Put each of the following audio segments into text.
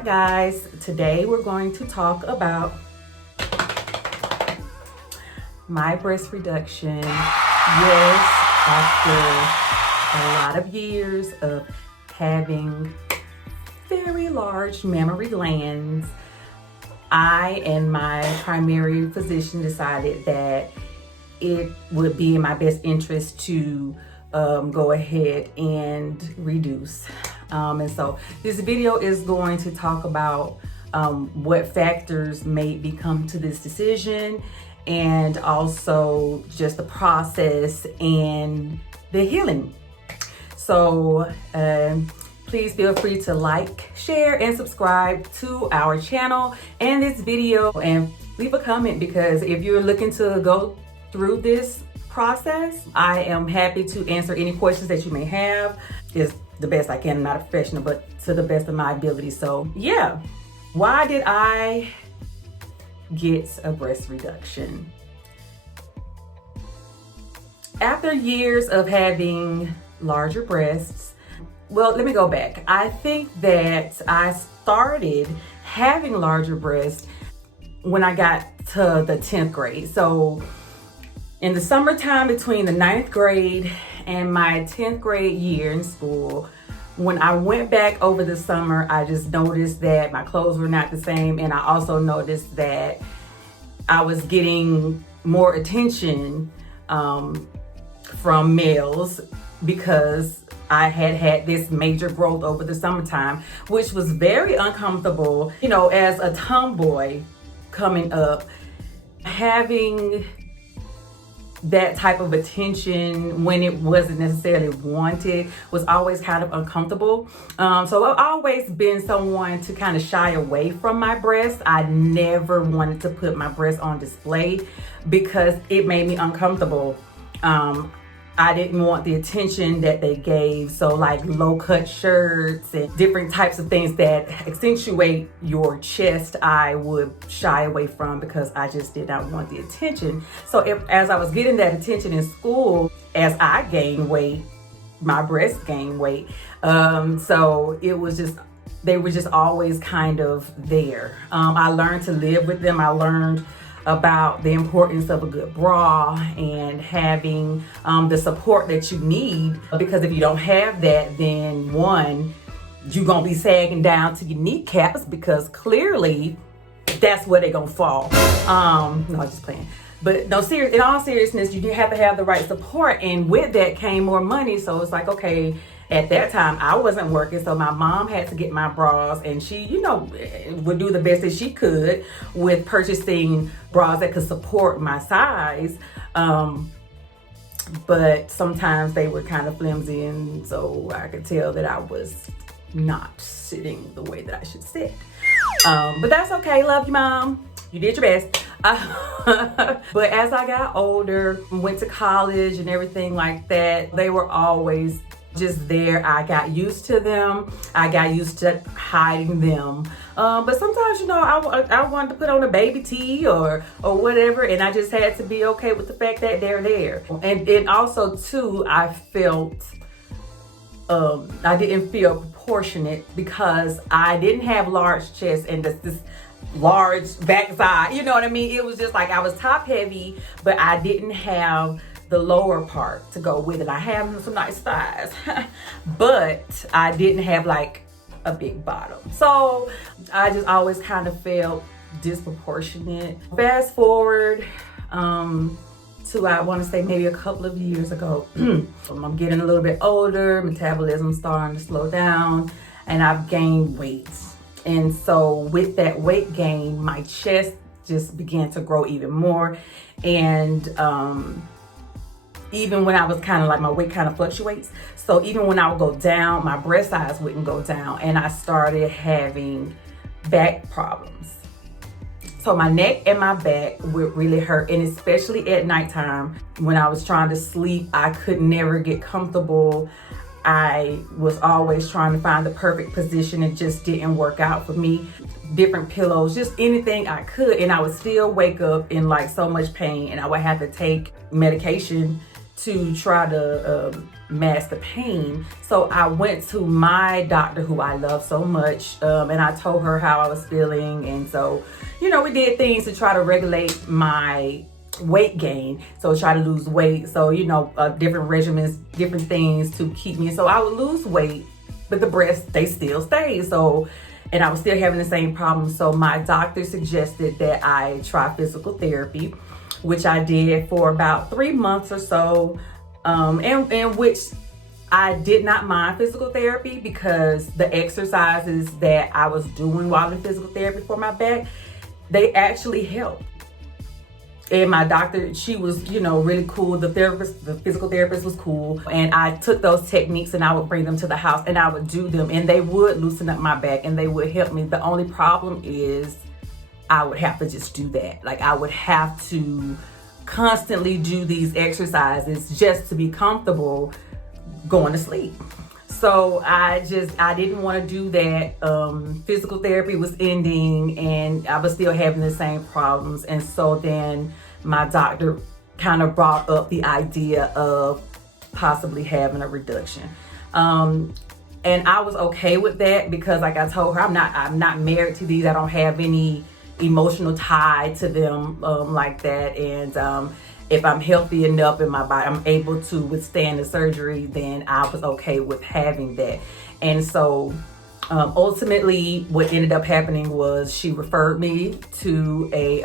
Hi guys, today we're going to talk about my breast reduction. Yes, after a lot of years of having very large mammary glands, I and my primary physician decided that it would be in my best interest to go ahead and reduce. And so this video is going to talk about what factors made me come to this decision, and also just the process and the healing. So please feel free to like, share, and subscribe to our channel and this video, and leave a comment, because if you're looking to go through this process, I am happy to answer any questions that you may have. It's the best I can. I'm not a professional, but to the best of my ability. So yeah, why did I get a breast reduction? After years of having larger breasts, well, let me go back. I think that I started having larger breasts when I got to the 10th grade. So in the summertime between the 9th grade and my 10th grade year in school, when I went back over the summer, I just noticed that my clothes were not the same. And I also noticed that I was getting more attention from males, because I had this major growth over the summertime, which was very uncomfortable. You know, as a tomboy coming up, having that type of attention when it wasn't necessarily wanted was always kind of uncomfortable. So I've always been someone to kind of shy away from my breasts. I never wanted to put my breasts on display because it made me uncomfortable. I didn't want the attention that they gave. So like low cut shirts and different types of things that accentuate your chest, I would shy away from because I just did not want the attention. So as I was getting that attention in school, as I gained weight, my breasts gained weight. So it was just, they were just always kind of there. I learned to live with them. I learned about the importance of a good bra and having the support that you need, because if you don't have that, then one, you're gonna be sagging down to your kneecaps, because clearly that's where they're gonna fall. No, I'm just playing. But no, in all seriousness, you do have to have the right support, and with that came more money. So it's like, okay, at that time I wasn't working, so my mom had to get my bras, and she, you know, would do the best that she could with purchasing bras that could support my size. But sometimes they were kind of flimsy, and so I could tell that I was not sitting the way that I should sit. But that's okay. Love you, Mom. You did your best. But as I got older, went to college and everything like that, they were always just there. I got used to them. I got used to hiding them. But sometimes, you know, I wanted to put on a baby tee or whatever, and I just had to be okay with the fact that they're there. And also too, I felt I didn't feel proportionate because I didn't have large chest and this large backside. You know what I mean? It was just like I was top heavy, but I didn't have the lower part to go with it. I have some nice thighs, but I didn't have like a big bottom. So I just always kind of felt disproportionate. Fast forward to, I want to say maybe a couple of years ago, I'm getting a little bit older, metabolism starting to slow down, and I've gained weight. And so with that weight gain, my chest just began to grow even more. And even when I was kind of like, my weight kind of fluctuates. So even when I would go down, my breast size wouldn't go down, and I started having back problems. So my neck and my back would really hurt, and especially at nighttime when I was trying to sleep, I could never get comfortable. I was always trying to find the perfect position. It just didn't work out for me. Different pillows, just anything I could, and I would still wake up in like so much pain, and I would have to take medication to try to mask the pain. So I went to my doctor, who I love so much, and I told her how I was feeling. And so, we did things to try to regulate my weight gain. So try to lose weight. So, different regimens, different things to keep me. So I would lose weight, but the breasts, they still stayed. So, and I was still having the same problem. So my doctor suggested that I try physical therapy, which I did for about 3 months or so, and which I did not mind physical therapy because the exercises that I was doing while in physical therapy for my back, they actually helped. And my doctor, she was, really cool. The physical therapist was cool. And I took those techniques and I would bring them to the house and I would do them, and they would loosen up my back and they would help me. The only problem is I would have to just do that. Like, I would have to constantly do these exercises just to be comfortable going to sleep. So I didn't want to do that. Physical therapy was ending and I was still having the same problems. And so then my doctor kind of brought up the idea of possibly having a reduction. And I was okay with that because, like I told her, I'm not married to these. I don't have any emotional tie to them like that. And if I'm healthy enough in my body, I'm able to withstand the surgery, then I was okay with having that. And so ultimately what ended up happening was she referred me to a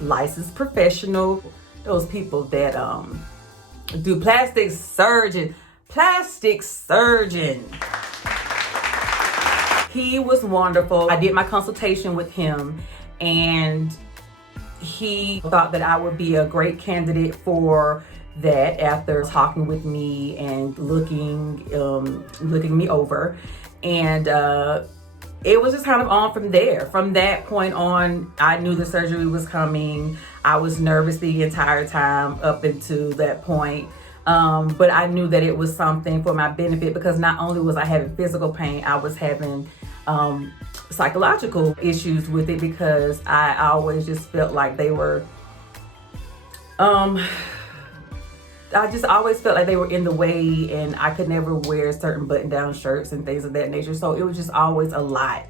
licensed professional, those people that do plastic surgeon. He was wonderful. I did my consultation with him, and he thought that I would be a great candidate for that after talking with me and looking me over. And it was just kind of on from there. From that point on, I knew the surgery was coming. I was nervous the entire time up until that point. But I knew that it was something for my benefit because not only was I having physical pain, I was having psychological issues with it because I always just felt like they were, I just always felt like they were in the way, and I could never wear certain button-down shirts and things of that nature. So it was just always a lot.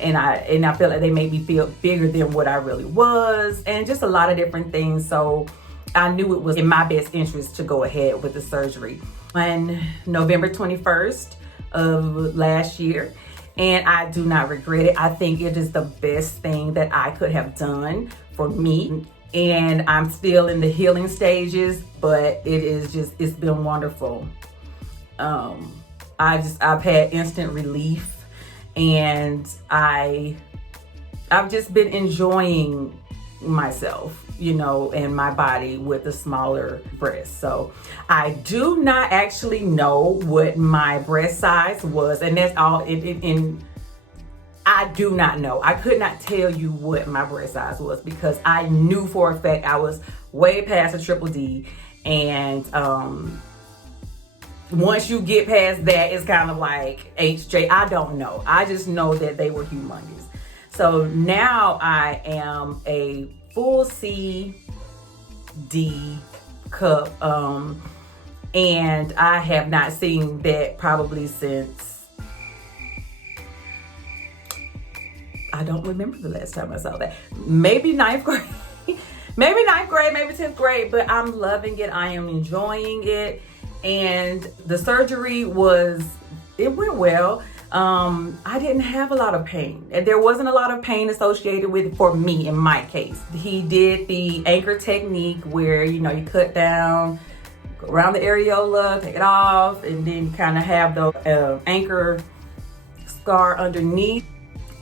And I felt like they made me feel bigger than what I really was, and just a lot of different things. So I knew it was in my best interest to go ahead with the surgery. On November 21st of last year, and I do not regret it. I think it is the best thing that I could have done for me. And I'm still in the healing stages, but it's been wonderful. I've had instant relief, and I've just been enjoying myself, and my body with a smaller breast. So I do not actually know what my breast size was, and that's all. I do not know. I could not tell you what my breast size was because I knew for a fact I was way past a triple D, and once you get past that, it's kind of like HJ. I don't know. I just know that they were humongous. So now I am a full C, D cup, and I have not seen that probably since, I don't remember the last time I saw that. Maybe ninth grade, maybe 10th grade, but I'm loving it. I am enjoying it. And the surgery it went well. I didn't have a lot of pain, and there wasn't a lot of pain associated with it for me in my case. He did the anchor technique where, you cut down, go around the areola, take it off, and then kind of have the anchor scar underneath.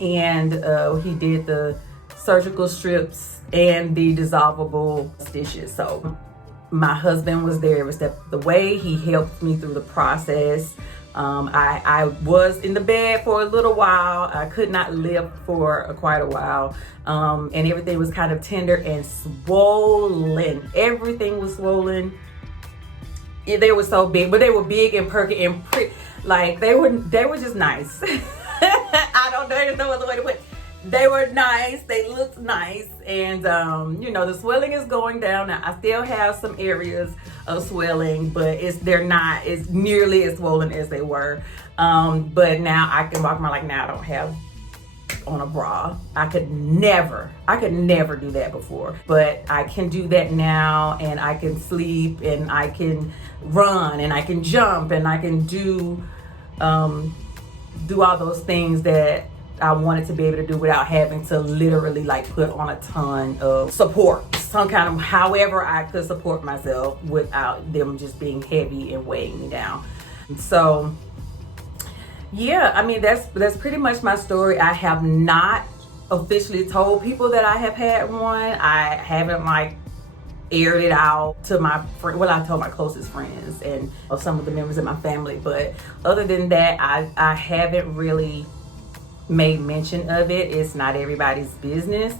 And he did the surgical strips and the dissolvable stitches. So my husband was there every step of the way. He helped me through the process. I was in the bed for a little while. I could not lift for quite a while. And everything was kind of tender and swollen. Everything was swollen. Yeah, they were so big, but they were big and perky and pretty. Like they were just nice. I don't know, there's no other way to put it. They were nice. They looked nice. And, you know, the swelling is going down. Now, I still have some areas of swelling, but they're not as nearly as swollen as they were. But now I can walk around like now I don't have on a bra. I could never do that before, but I can do that now, and I can sleep, and I can run, and I can jump, and I can do all those things that I wanted to be able to do without having to literally like put on a ton of support, some kind of however I could support myself without them just being heavy and weighing me down. So yeah, I mean, that's pretty much my story. I have not officially told people that I have had one. I haven't like aired it out to my friend. Well, I told my closest friends and some of the members of my family, but other than that, I haven't really made mention of it. It's not everybody's business.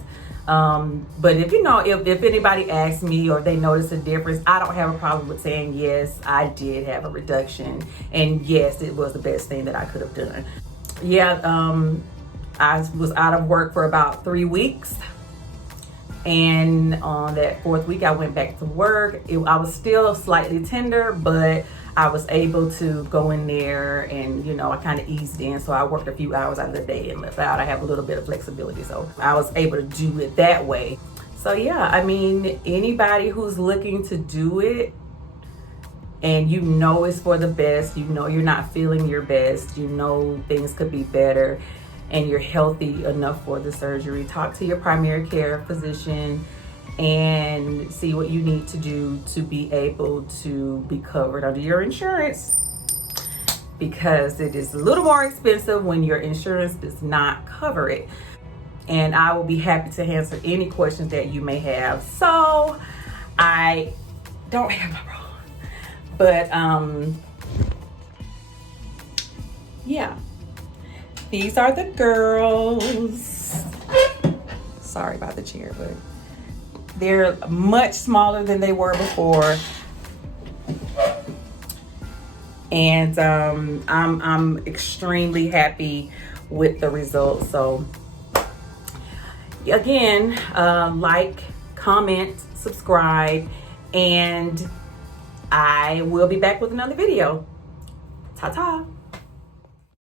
But if anybody asks me or they notice a difference, I don't have a problem with saying, yes, I did have a reduction. And yes, it was the best thing that I could have done. Yeah, I was out of work for about 3 weeks. And on that 4th week, I went back to work. I was still slightly tender, but I was able to go in there and, you know, I kind of eased in. So I worked a few hours out of the day and left out. I have a little bit of flexibility. So I was able to do it that way. So yeah, I mean, anybody who's looking to do it and you know it's for the best, you know you're not feeling your best, you know things could be better, and you're healthy enough for the surgery, talk to your primary care physician and see what you need to do to be able to be covered under your insurance, because it is a little more expensive when your insurance does not cover it. And I will be happy to answer any questions that you may have. So I don't have my bra, but yeah, these are the girls. Sorry about the chair, but they're much smaller than they were before. And I'm extremely happy with the results. So again, like, comment, subscribe, and I will be back with another video. Ta-ta.